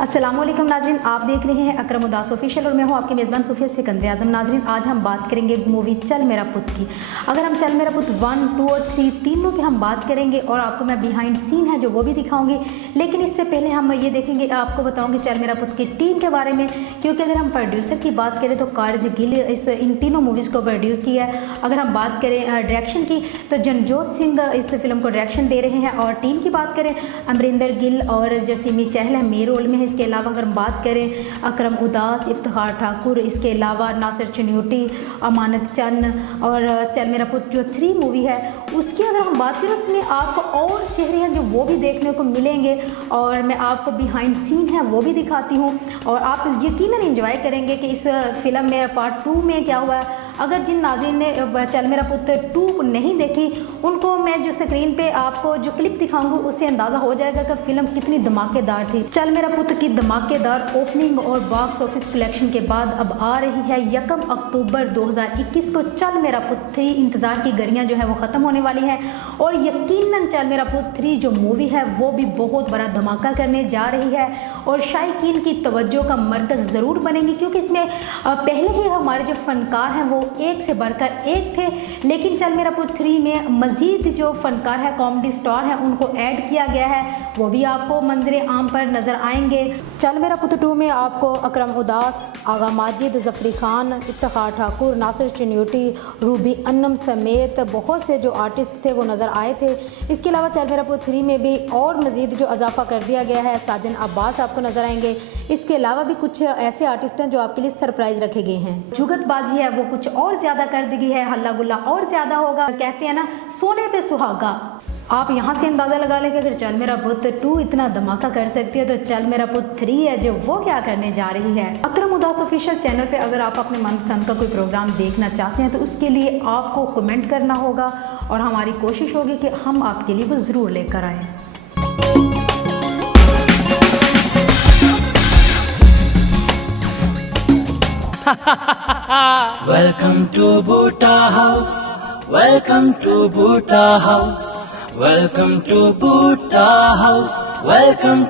अस्सलामुअलैकुम नाजरीन, आप देख रहे हैं अकरम उदास ऑफिशियल और मैं हूं आपकी मेज़बान सूफिया सिकंदर आज़म। नाजरीन, आज हम बात करेंगे मूवी चल मेरा पुत की। अगर हम चल मेरा पुत 1, 2 और 3 तीनों की हम बात करेंगे और आपको मैं बिहाइंड सीन है जो वो भी दिखाऊंगी, लेकिन इससे पहले हम ये देखेंगे, आपको बताऊंगी चल मेरा पुत की टीम के बारे में, क्योंकि अगर हम प्रोड्यूसर की बात करें तो कारज गिल इन तीनों मूवीज़ को प्रोड्यूस किया है। अगर हम बात करें डायरेक्शन की तो जनजोत सिंह इस फिल्म को डायरेक्शन दे रहे हैं, और टीम की बात करें अमरिंदर गिल और जसीमी चहल है मेन रोल में है। इसके अलावा अगर हम बात करें अकरम उदास, इफ्तिखार ठाकुर, इसके अलावा नासिर चन्यूटी, अमानत चंद और चल मेरा पुत जो 3 मूवी है उसकी अगर हम बात करें उसमें आपको और चेहरे हैं जो वो भी देखने को मिलेंगे, और मैं आपको बिहाइंड सीन है वो भी दिखाती हूँ और आप यकीनन एंजॉय करेंगे कि इस फिल्म में पार्ट 2 में क्या हुआ है। अगर जिन नाज़रीन ने चल मेरा पुत 2 नहीं देखी उनको मैं जो स्क्रीन पे आपको जो क्लिप दिखाऊंगी उससे अंदाज़ा हो जाएगा कि फिल्म कितनी धमाकेदार थी। चल मेरा पुत की धमाकेदार ओपनिंग और बॉक्स ऑफिस कलेक्शन के बाद अब आ रही है 1 अक्टूबर 2021 को चल मेरा पुत 3। इंतज़ार की घड़ियाँ जो है वो ख़त्म होने वाली हैं और यकीनन चल मेरा पुत 3 जो मूवी है वो भी बहुत बड़ा धमाका करने जा रही है और शायकीन की तवज्जो का मरकज़ ज़रूर बनेगी, क्योंकि इसमें पहले ही हमारे जो फ़नकार हैं वो एक से बढ़कर एक थे, लेकिन चल मेरा पुत 3 में मज़ीद जो फ़नकार है, कॉमेडी स्टार हैं, उनको ऐड किया गया है, वो भी आपको मंजर आम पर नज़र आएंगे। चल मेरा पुत 2 में आपको अकरम उदास, आगा माजिद, ज़फ़री खान, इफ्तिखार ठाकुर, नासिर चन्यूटी, रूबी अन्नम समेत बहुत से जो आर्टिस्ट थे वो नज़र आए थे। इसके अलावा चल मेरा पुत 3 में भी और मज़ीद जो इजाफा कर दिया गया है, साजन अब्बास आपको नज़र आएंगे। इसके अलावा भी कुछ ऐसे आर्टिस्ट हैं जो आपके लिए सरप्राइज़ रखे गए हैं। जुगतबाजी है वो कुछ और ज़्यादा कर दी गई है, हल्ला गुल्ला और ज़्यादा होगा। कहते हैं ना, सोने पे सुहागा। आप यहाँ से अंदाज़ा लगा लें कि अगर चल मेरा पुत 2 इतना धमाका कर सकती है तो चल मेरा पुत 3 है जो वो क्या करने जा रही है। अकरम उदास ऑफिशियल चैनल पे अगर आप अपने मनपसंद का कोई प्रोग्राम देखना चाहते हैं तो उसके लिए आपको कमेंट करना होगा और हमारी कोशिश होगी कि हम आपके लिए वो ज़रूर लेकर आएँ। Welcome to Bhuta House. Welcome to Bhuta House. Welcome to Bhuta House. Welcome.